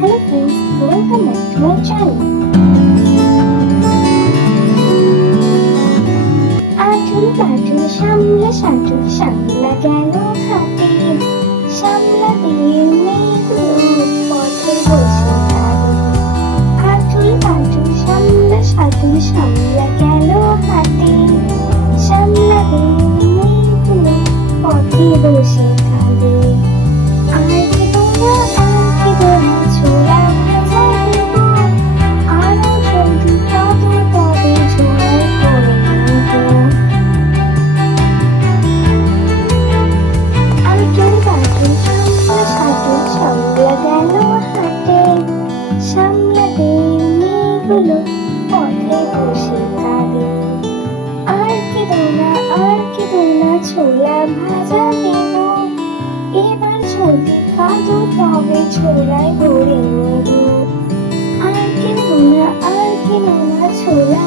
Hello friends, welcome back to my channel. আঁচল পাঁচল সামলা সাঁচল সামলা গেল হাতে, সামলা দিয়ে মেয়েগুলো পথে বসে থাকে। আঁচল পাঁচল সামলা সাঁচল সামলা গেল হাতে, সামলা দিয়ে মেয়েগুলো পথে বসে থাকে। আর কি তোমরা ছোলা ভাজা দেব, আরো জলদি কত তবে ছোলায় করে নেব। আঁচল পাঁচল সামলা সাঁচল সামলা গেল হাতে, সামলা দিয়ে মেয়েগুলো পথে বসে থাকে। আর কি দোনা ছোলা ভাজা দেব, এবার জলদি কাঁদো তবে ছোলায় ভরে নেব। আর কি দোনা ছোলা